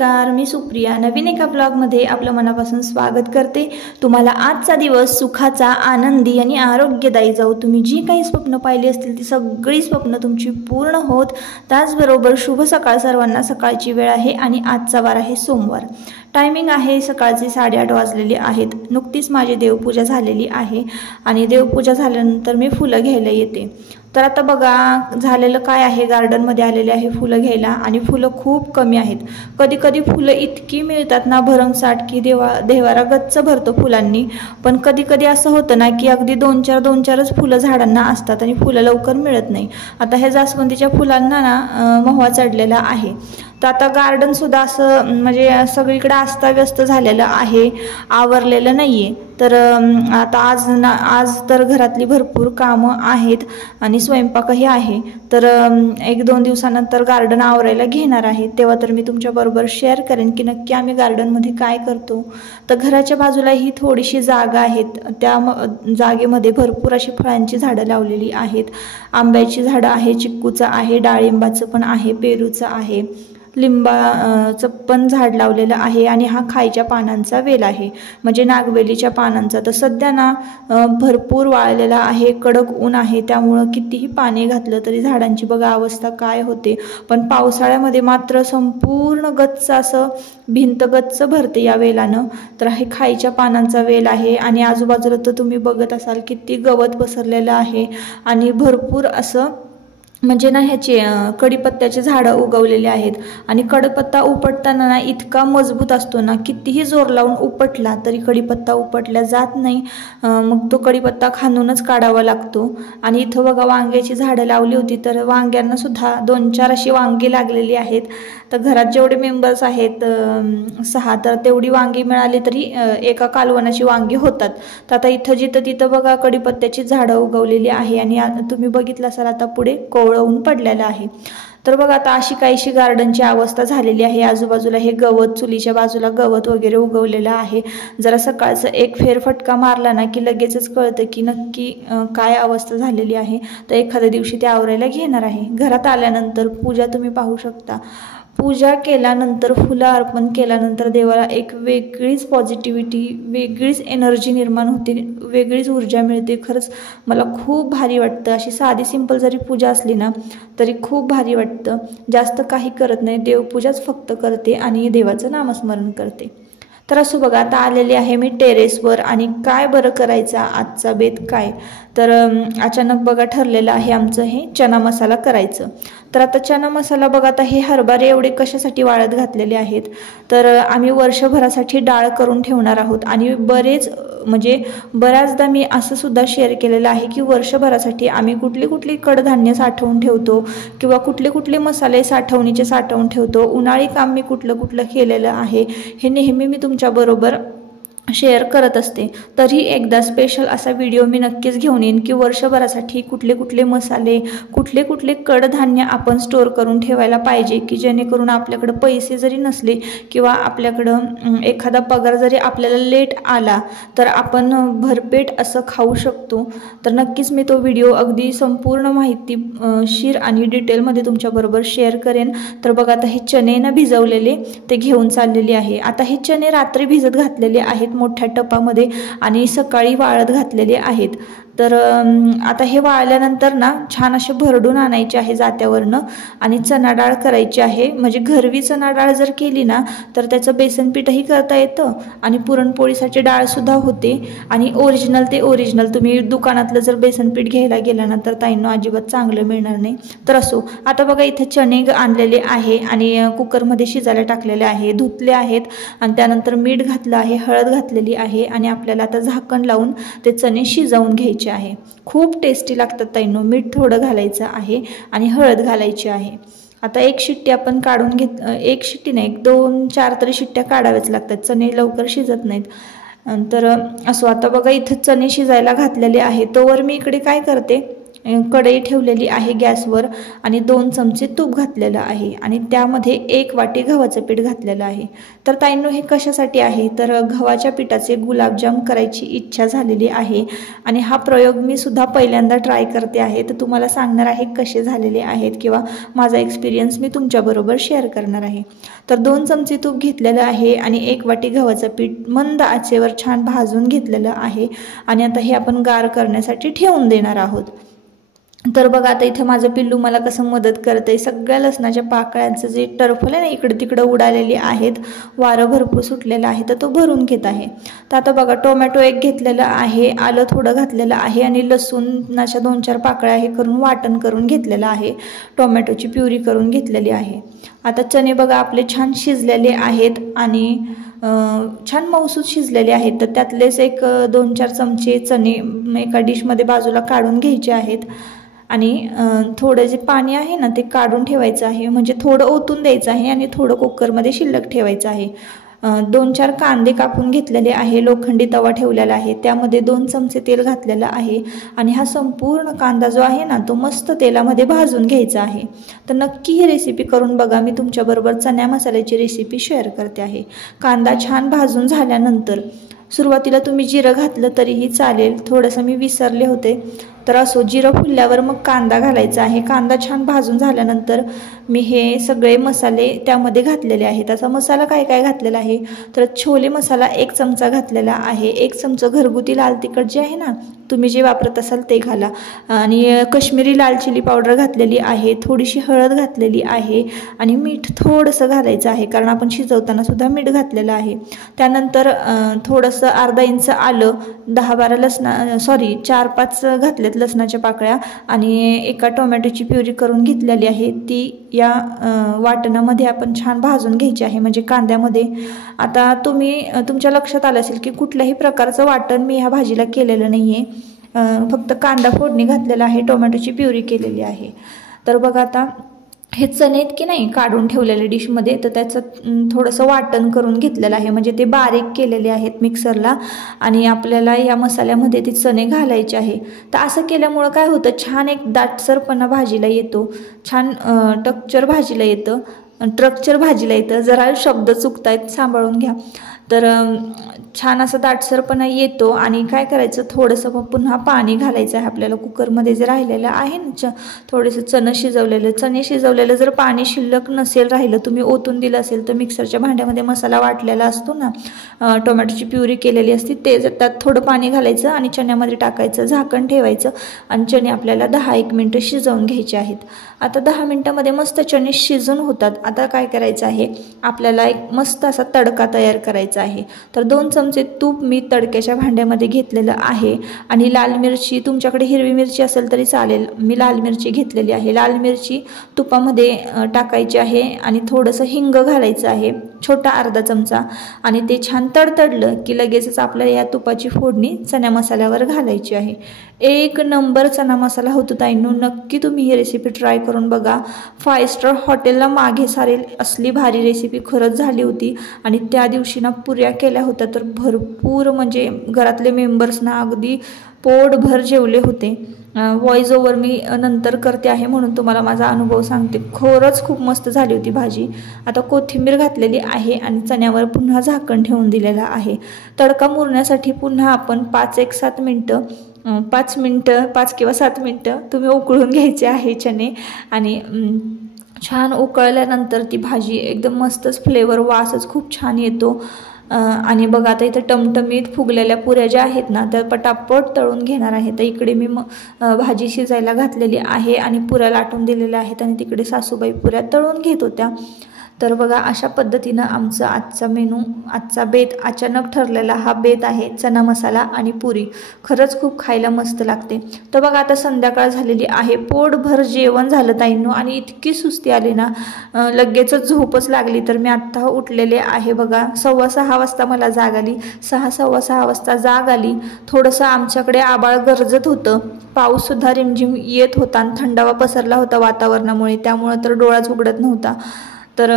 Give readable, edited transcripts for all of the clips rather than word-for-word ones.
नमस्कार, मी सुप्रिया नवीन एका ब्लॉगमध्ये आपलं मनापासून स्वागत करते। तुम्हाला आजचा दिवस सुखाचा, आनंदी आणि आरोग्यदायी जाऊ। तुम्ही जी काही स्वप्न पाहिली असतील ती सगळी स्वप्न तुमची पूर्ण होत। त्याचबरोबर शुभ सकाळ सर्वांना। सकाळची वेळ आहे आणि आजचा वार आहे सोमवार। टायमिंग आहे सकाळचे 8:30 वाजलेले आहेत। नुकतीच माझी देवपूजा झालेली आहे आणि देवपूजा झाल्यानंतर मी फुलं घ्यायला येते। तर आता बघा झालेलं काय आहे, गार्डन मध्ये आलेले आहे फुलं घ्यायला आणि फुलं खूप कमी आहेत। कधी कधी फुलं इतकी मिळतात ना भरमसाठ की देवारा गच्च भरतो फुलांनी। पण कधी कधी असं होतं ना की अगदी 2-4च फुलं झाडांना असतात आणि फुलं लवकर मिळत नाही। आता हे जास्वंदीच्या फुलांना ना मोहवा चढलेला आहे। तर आता गार्डन सुद्धा असं म्हणजे सगळीकडे अस्ताव्यस्त झालेलं आहे, आवरलेलं नाहीये। तर आता आज तर घरातली भरपूर कामं आहेत आणि स्वयंपाकही आहे। तर 1-2 दिवसानंतर गार्डन आवरायला घेणार आहे, तेव्हा तर मी तुमच्याबरोबर शेअर करेन की नक्की आम्ही गार्डनमध्ये काय करतो। तर घराच्या बाजूला ही थोडीशी जागा आहे, त्या जागेमध्ये भरपूर अशी फळांची झाडं लावलेली आहेत। आंब्याची झाडं आहे, चिक्कूचं आहे, डाळिंबाचं पण आहे, पेरूचं आहे, लिंबाचं पण झाड लावलेलं आहे आणि हा खायच्या पानांचा वेल आहे, म्हणजे नागवेलीच्या पानांचा। तर सध्या ना भरपूर वाळलेला आहे, कडक ऊन आहे, त्यामुळं कितीही पाणी घातलं तरी झाडांची बघा अवस्था काय होते। पण पावसाळ्यामध्ये मात्र संपूर्ण गच्च असं भिंत गच्च भरते या वेलानं। तर हे खायच्या पानांचा वेल आहे आणि आजूबाजूला तर तुम्ही बघत असाल किती गवत पसरलेलं आहे आणि भरपूर असं म्हणजे ना ह्याचे कडीपत्त्याचे झाडं उगवलेले आहेत। आणि कडीपत्ता उपटताना ना इतका मजबूत असतो ना, कितीही जोर लावून उपटला तरी कडीपत्ता उपटला जात नाही। मग तो कडीपत्ता खाणूनच काढावा लागतो। आणि इथं बघा वांग्याची झाडं लावली होती, तर वांग्यांना सुद्धा 2-4 अशी वांगी लागलेली आहेत। तर घरात जेवढे मेंबर्स आहेत 6, तर तेवढी वांगी मिळाली तरी एका कालवनाची वांगी होतात। तर आता इथं जिथं तिथं बघा कडीपत्त्याची झाडं उगवलेली आहे आणि तुम्ही बघितलं असाल आता पुढे कोवळून पडलेलं आहे। तर बघा आता अशी काहीशी गार्डनची अवस्था झालेली आहे। आजूबाजूला हे गवत, चुलीच्या बाजूला गवत वगैरे उगवलेलं आहे। जरा सकाळचं एक फेरफटका मारला ना की लगेचच कळतं की नक्की काय अवस्था झालेली आहे। तर एखाद्या दिवशी ते आवरायला घेणार आहे। घरात आल्यानंतर पूजा तुम्ही पाहू शकता। पूजा केल्यानंतर, फुलं अर्पण केल्यानंतर देवाला एक वेगळीच पॉझिटिव्हिटी, वेगळीच एनर्जी निर्माण होते, वेगळीच ऊर्जा मिळते। खरंच मला खूप भारी वाटतं। अशी साधी सिंपल जरी पूजा असली ना तरी खूप भारी वाटतं। जास्त काही करत नाही, देवपूजाच फक्त करते आणि देवाचं नामस्मरण करते। तर असं बघा आता आलेले आहे मी टेरेसवर आणि काय बरं करायचा आजचा बेत काय, तर अचानक बघा ठरलेलं आहे आमचं हे चना मसाला करायचं। तर आता चना मसाला बघा, आता हे हरभरे एवढे कशासाठी वाळत घातलेले आहेत, तर आम्ही वर्षभरासाठी डाळ करून ठेवणार आहोत। आणि बऱ्याचदा मी असं सुद्धा शेअर केलेलं आहे की वर्षभरासाठी आम्ही कुठली कडधान्य साठवून ठेवतो किंवा कुठले मसाले साठवून ठेवतो, उन्हाळी काम मी कुठलं केलेलं आहे हे नेहमी मी तुमच्याबरोबर शेअर करत असते। तरी एकदा स्पेशल असा व्हिडिओ मी नक्कीच घेऊन येईन की वर्षभरासाठी कुठले मसाले, कुठले कडधान्य आपण स्टोर करून ठेवायला पाहिजे, की जेणेकरून आपल्याकडे पैसे जरी नसले किंवा आपल्याकडं एखादा पगार जरी आपल्याला लेट आला तर आपण भरपेट असं खाऊ शकतो। तर नक्कीच मी तो व्हिडिओ अगदी संपूर्ण माहिती शीर आणि डिटेलमध्ये तुमच्याबरोबर शेअर करेन। तर बघा आता हे चणे ना भिजवलेले ते घेऊन चाललेली आहे। आता हे चणे रात्री भिजत घातलेले आहेत मोठ्या टपामध्ये आणि सकाळी वाळत घातलेले आहेत। तर आता हे वाळल्यानंतर ना छान असे भरडून आणायचे आहे जात्यावरनं आणि चणा डाळ करायची आहे। म्हणजे घरवी चणा डाळ जर केली ना तर त्याचं बेसन पीठही करता येतं आणि पुरणपोळीसाठी डाळ सुद्धा होते। आणि ओरिजिनल तुम्ही दुकानातलं जर बेसन पीठ घ्यायला गेला ना तर ताईंनो अजिबात चांगलं मिळणार नाही। तर असो, आता बघा इथे चणे आणलेले आहे आणि कुकरमध्ये शिजायला टाकलेले आहे, धुतले आहेत आणि त्यानंतर मीठ घातलं आहे, हळद घातलेली आहे आणि आपल्याला आता झाकण लावून ते चणे शिजवून घ्यायचे आहे। खूप टेस्टी लागतात ताईंनो। मीठ थोडं घालायचं आहे आणि हळद घालायची आहे। आता एक शिट्टी आपण काढून एक शिट्टी नाही, 2-4 तरी शिट्ट्या काढाव्याच लागतात, चणे लवकर शिजत नाहीत। तर असो, आता बघा इथं चणे शिजायला घातलेले आहे, तोवर मी इकडे काय करते कढई ठेवलेली आहे गॅसवर आणि 2 चमचे तूप घातलेलं आहे आणि त्यामध्ये 1 वाटी गव्हाचं पीठ घातलेलं आहे। तर ताईंनो हे कशासाठी आहे तर गव्हाच्या पिठाचे गुलाबजाम करायची इच्छा झालेली आहे आणि हा प्रयोग मी सुद्धा पहिल्यांदा ट्राय करते आहे। तर तुम्हाला सांगणार आहे कसे झालेले आहेत किंवा माझा एक्सपिरियन्स मी तुमच्याबरोबर शेअर करणार आहे। तर 2 चमचे तूप घेतलेलं आहे आणि 1 वाटी गव्हाचं पीठ मंद आचेवर छान भाजून घेतलेलं आहे आणि आता हे आपण गार करण्यासाठी ठेवून देणार आहोत। तर बघा आता इथे माझं पिल्लू मला कसं मदत करते, सगळ्या लसणाच्या पाकळ्यांचं जे टरफल आहे ना इकडे तिकडे उडालेली आहेत, वारं भरपूर सुटलेलं आहे तर तो भरून घेत आहे। तर आता बघा टोमॅटो 1 घेतलेला आहे, आलं थोडं घातलेलं आहे आणि लसूणाच्या 2-4 पाकळ्या हे करून वाटण करून घेतलेलं आहे, टोमॅटोची प्युरी करून घेतलेली आहे। आता चणे बघा आपले छान शिजलेले आहेत आणि छान मऊसूत शिजलेले आहेत। तर त्यातलेच एक 2-4 चमचे चणे एका डिशमध्ये बाजूला काढून घ्यायचे आहेत आणि थोडं जे पाणी आहे ना ते काढून ठेवायचं आहे, म्हणजे थोडं ओतून द्यायचं आहे आणि थोडं कुकरमध्ये शिल्लक ठेवायचं आहे। 2-4 कांदे कापून घेतलेले आहे, लोखंडी तवा ठेवलेला आहे, त्यामध्ये 2 चमचे तेल घातलेलं आहे आणि हा संपूर्ण कांदा जो आहे ना तो मस्त तेलामध्ये भाजून घ्यायचा आहे। तर नक्की ही रेसिपी करून बघा, मी तुमच्याबरोबर चण्या मसाल्याची रेसिपी शेअर करते आहे। कांदा छान भाजून झाल्यानंतर सुरुवातीला तुम्ही जिरं घातलं तरीही चालेल, थोडंसं मी विसरले होते तर असो, जिरं फुलल्यावर मग कांदा घालायचा आहे। कांदा छान भाजून झाल्यानंतर मी हे सगळे मसाले त्यामध्ये घातलेले आहेत। असा मसाला काय काय घातलेला आहे तर छोले मसाला 1 चमचा घातलेला आहे, 1 चमचा घरगुती लाल तिखट जे आहे ना तुम्ही जे वापरत असाल ते घाला आणि कश्मीरी लाल चिली पावडर घातलेली आहे, थोडीशी हळद घातलेली आहे आणि मीठ थोडंसं घालायचं आहे कारण आपण शिजवताना सुद्धा मीठ घातलेलं आहे। त्यानंतर थोडंसं अर्धा इंच आलं, 10-12 4-5 घातलेत लसणाच्या पाकळ्या आणि एका टोमॅटोची प्युरी करून घेतलेली आहे, ती या वाटणामध्ये आपण छान भाजून घ्यायची आहे म्हणजे कांद्यामध्ये। आता तुमच्या लक्षात आलं असेल की कुठल्याही प्रकारचं वाटण मी ह्या भाजीला केलेलं नाही आहे, फक्त कांदा फोडणी घातलेला आहे, टोमॅटोची प्युरी केलेली आहे। तर बघा आता हे चणे आहेत की नाही काढून ठेवलेले डिशमध्ये, तर त्याचं थोडंसं वाटण करून घेतलेलं आहे, म्हणजे ते बारीक केलेले आहेत मिक्सरला आणि आपल्याला या मसाल्यामध्ये ते चणे घालायचे आहे। तर असं केल्यामुळं काय होतं, छान एक दाटसरपणा भाजीला येतो, छान टेक्स्चर भाजीला येतं, स्ट्रक्चर भाजीला येतं, जरा शब्द चुकतायत सांभाळून घ्या। तर छान असा दाटसरपणा येतो आणि काय करायचं थोडंसं पुन्हा पाणी घालायचं आहे आपल्याला कुकरमध्ये जे राहिलेलं आहे ना थोडंसं चणे शिजवलेलं जर पाणी शिल्लक नसेल राहिलं, तुम्ही ओतून दिलं असेल तर मिक्सरच्या भांड्यामध्ये मसाला वाटलेला असतो ना, टोमॅटोची प्युरी केलेली असते ते त्यात थोडं पाणी घालायचं आणि चण्यामध्ये टाकायचं, झाकण ठेवायचं आणि चणे आपल्याला 10-1 मिनटं शिजवून घ्यायचे आहेत। आता 10 मिनटामध्ये मस्त चणे शिजून होतात। आता काय करायचं आहे आपल्याला एक मस्त असा तडका तयार करायचा आहे। तर 2 चमचे तूप मी तडक्याच्या भांड्यामध्ये घेतलेलं आहे आणि लाल मिरची, तुमच्याकडे हिरवी मिरची असेल तरी चालेल, मी लाल मिरची घेतलेली आहे, लाल मिरची तुपामध्ये टाकायची आहे आणि थोडंसं हिंग घालायचं आहे, छोटा अर्धा चमचा, आणि ते छान तडतडलं की लगेचच आपल्याला या तुपाची फोडणी चण्या मसाल्यावर घालायची आहे। 1 नंबर चणा मसाला होतो ताईंनो, नक्की तुम्ही ही रेसिपी ट्राय करून बघा। 5 स्टार हॉटेलला मागे सारेल असली भारी रेसिपी खरंच झाली होती आणि त्या दिवशी ना पुऱ्या केल्या होत्या तर भरपूर, म्हणजे घरातले मेंबर्सना अगदी पोटभर जेवले होते। व्हॉइस ओव्हर मी नंतर करते आहे म्हणून तुम्हाला माझा अनुभव सांगते, खरंच खूप मस्त झाली होती भाजी। आता कोथिंबीर घातलेली आहे आणि चण्यावर पुन्हा झाकण ठेवून दिलेलं आहे। तडका मुरण्यासाठी पुन्हा आपण 5 किंवा 7 मिनटं तुम्ही उकळून घ्यायचे आहे चणे आणि छान उकळल्यानंतर ती भाजी एकदम मस्तच फ्लेवर, वासच खूप छान येतो। आणि बघा आता इथे टमटमीत फुगलेल्या पुऱ्या ज्या आहेत ना त्या पटापट तळून घेणार आहे। तर इकडे मी भाजी शिजायला घातलेली आहे आणि पुऱ्या लाटून दिलेल्या आहेत आणि तिकडे सासूबाई पुऱ्या तळून घेत होत्या। तर बघा अशा पद्धतीनं आमचा आजचा मेनू, आजचा बेत, अचानक ठरलेला हा बेत आहे चना मसाला आणि पुरी, खरंच खूप खायला मस्त लागते। तर बघा आता संध्याकाळ झालेली आहे, पोटभर जेवण झालं ताईंनो आणि इतकी सुस्ती आली ना लगेचच झोपच लागली। तर मी आत्ता उठलेले आहे बघा, 6:15 वाजता मला जाग आली, 6:15 वाजता जाग आली। थोडंसं आमच्याकडे आबाळ गरजत होतं, पाऊससुद्धा रिमझिम येत होता आणि थंडावा पसरला होता वातावरणामुळे, त्यामुळे तर डोळाच उघडत नव्हता। तर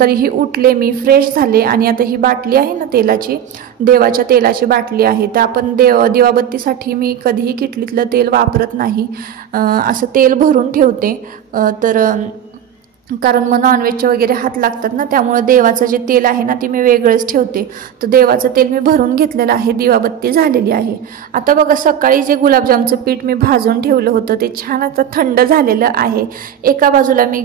तरीही उठले मी, फ्रेश झाले आणि आता ही बाटली आहे ना तेलाची, देवाच्या तेलाची बाटली आहे. तर आपण दिवाबत्तीसाठी मी कधीही किटलीतलं तेल वापरत नाही, असं तेल भरून ठेवते. तर कारण मग नॉनव्हेजचे वगैरे हात लागतात ना, त्यामुळे देवाचं जे तेल आहे ना ते मी वेगळंच ठेवते. तर देवाचं तेल मी भरून घेतलेलं आहे, दिवाबत्ती झालेली आहे. आता बघा सकाळी जे गुलाबजामचं पीठ मी भाजून ठेवलं होतं ते छान आता थंड झालेलं आहे. एका बाजूला मी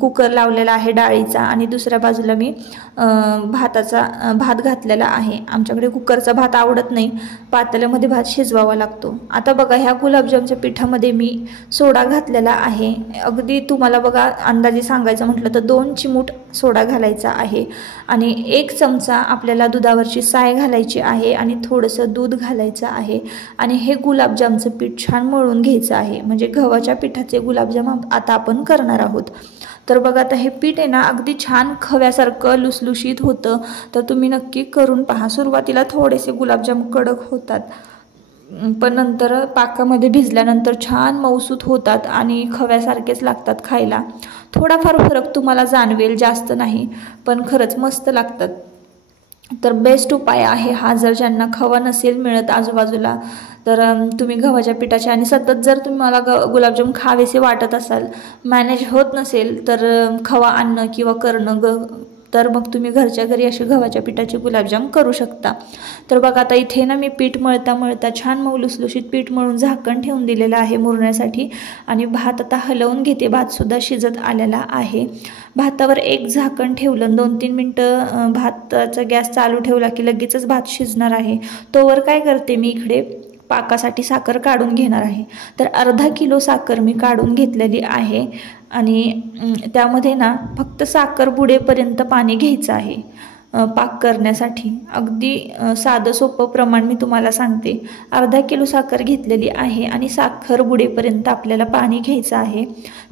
कुकर लावलेला आहे डाळीचा आणि दुसऱ्या बाजूला मी भात घातलेला आहे. आमच्याकडे कुकरचा भात आवडत नाही, पातेल्यामध्ये भात शिजवावा लागतो. आता बघा ह्या गुलाबजामच्या पिठामध्ये मी सोडा घातलेला आहे. अगदी तुम्हाला बघा अंदाजे सांगायचं म्हटलं तर 2 चिमूट सोडा घालायचा आहे आणि 1 चमचा आपल्याला दुधावरची साय घालायची आहे आणि थोडंसं दूध घालायचं आहे. आणि हे गुलाबजामचं पीठ छान मळून घ्यायचं आहे, म्हणजे गव्हाच्या पिठाचे गुलाबजाम आता आपण करणार आहोत. तर बघा आता हे पीठ आहे ना अगदी छान खव्यासारखं लुसलुशीत होतं. तर तुम्ही नक्की करून पहा. सुरुवातीला थोडेसे गुलाबजाम कडक होतात, पण नंतर पाकामध्ये भिजल्यानंतर छान मऊसूत होतात आणि खव्यासारखेच लागतात खायला. थोडाफार फरक तुम्हाला जाणवेल, जास्त नाही, पण खरंच मस्त लागतात. तर बेस्ट उपाय आहे हा. जर ज्यांना खवा नसेल मिळत आजूबाजूला तर तुम्ही गव्हाच्या पिठाचे, आणि सतत जर तुम्हाला गुलाबजाम खावेसे वाटत असाल, मॅनेज होत नसेल तर खवा आणणं किंवा करणं, तर मग तुम्ही घरच्या घरी असे गव्हाच्या पिठाचे गुलाबजाम करू शकता. तर बघा आता इथे ना मी पीठ मळता मळता छान मऊ लुसलुशीत पीठ मळून झाकण ठेवून दिलेलं आहे मुरण्यासाठी. आणि भात आता हलवून घेते. भातसुद्धा शिजत आलेला आहे. भातावर एक झाकण ठेवलं, 2-3 मिनटं भाताचा गॅस चालू ठेवला की लगेचच भात शिजणार आहे. तोवर काय करते मी इकडे पाकासाठी साखर काढून घेणार आहे. तर अर्धा किलो साखर मी काढून घेतलेली आहे आणि त्यामध्ये ना फक्त साखर बुडेपर्यंत पाणी घ्यायचं आहे पाक करण्यासाठी. अगदी साधं सोपं प्रमाण मी तुम्हाला सांगते. अर्धा किलो साखर घेतलेली आहे आणि साखर बुडेपर्यंत आपल्याला पाणी घ्यायचं आहे.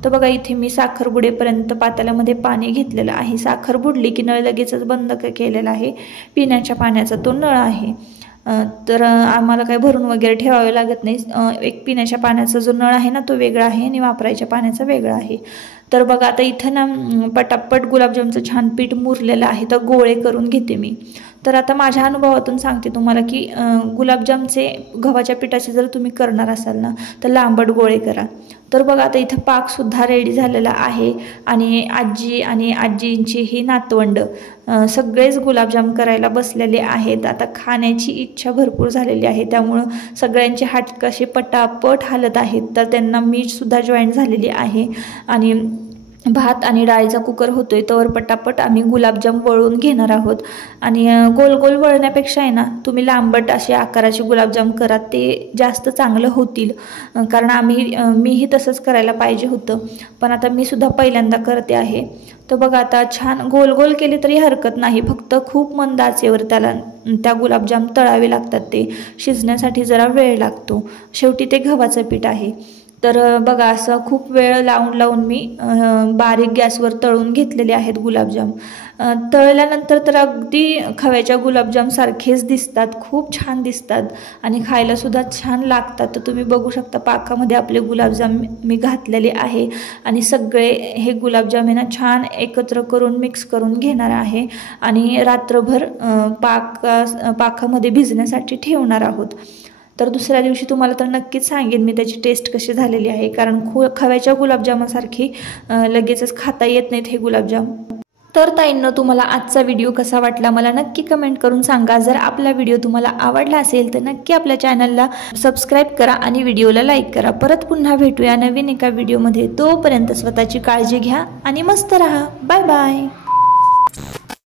तर बघा इथे मी साखर बुडेपर्यंत पातेल्यामध्ये पाणी घेतलेलं आहे. साखर बुडली की नळ लगेचच बंद केलेला आहे. पिण्याच्या पाण्याचा तो नळ आहे. तर आम्हाला काही भरून वगैरे ठेवावे लागत नाही. एक पिण्याच्या पाण्याचा जो नळ आहे ना तो वेगळा आहे आणि वापरायच्या पाण्याचा वेगळा आहे. तर बघा आता इथं ना पटापट गुलाबजामचं छान पीठ मुरलेलं आहे. तर गोळे करून घेते मी. तर आता माझ्या अनुभवातून सांगते तुम्हाला की गुलाबजामचे गव्हाच्या पिठाचे जर तुम्ही करणार असाल ना तर लांबट गोळे करा. तर बघा आता इथं पाकसुद्धा रेडी झालेला आहे आणि आजी आणि आजींची ही नातवंड सगळेच गुलाबजाम करायला बसलेले आहेत. आता खाण्याची इच्छा भरपूर झालेली आहे, त्यामुळं सगळ्यांचे हात कसे पटापट हालत आहेत. तर त्यांना मीठसुद्धा जॉईन झालेली आहे आणि भात आणि डाळीचा कुकर होतोय तोवर पटापट आम्ही गुलाबजाम वळून घेणार आहोत. आणि गोल गोल वळण्यापेक्षा आहे ना तुम्ही लांबट असे आकाराचे गुलाबजाम करा, ते जास्त चांगलं होतील. कारण मीही तसंच करायला पाहिजे होतं, पण आता मी सुद्धा पहिल्यांदा करते आहे. तर बघा आता छान गोल गोल केले तरी हरकत नाही, फक्त खूप मंद आचेवर त्या गुलाबजाम तळावे लागतात. ते शिजण्यासाठी जरा वेळ लागतो. शेवटी ते गव्हाचं पीठ आहे. तर बघा असं खूप वेळ लावून मी बारीक गॅसवर तळून घेतलेले आहेत गुलाबजाम. तळल्यानंतर तर अगदी खव्याच्या गुलाबजाम सारखेच दिसतात, खूप छान दिसतात आणि खायलासुद्धा छान लागतात. तर तुम्ही बघू शकता पाकामध्ये आपले गुलाबजाम मी घातलेले आहे आणि सगळे हे गुलाबजाम आहे ना छान एकत्र करून मिक्स करून घेणार आहे आणि रात्रभर पाकामध्ये भिजण्यासाठी ठेवणार आहोत. तर दुसऱ्या दिवशी तुम्हाला तर नक्कीच सांगेन मी त्याची टेस्ट कशी झालेली आहे, कारण खव्याच्या गुलाबजामासारखी लगेचच खाता येत नाहीत हे गुलाबजाम. तर ताईंनो, तुम्हाला आजचा व्हिडिओ कसा वाटला मला नक्की कमेंट करून सांगा. जर आपला व्हिडिओ तुम्हाला आवडला असेल तर नक्की आपल्या चॅनलला सबस्क्राईब करा आणि व्हिडिओला लाईक करा. परत पुन्हा भेटूया नवीन एका व्हिडिओमध्ये. तोपर्यंत स्वतःची काळजी घ्या आणि मस्त राहा. Bye bye.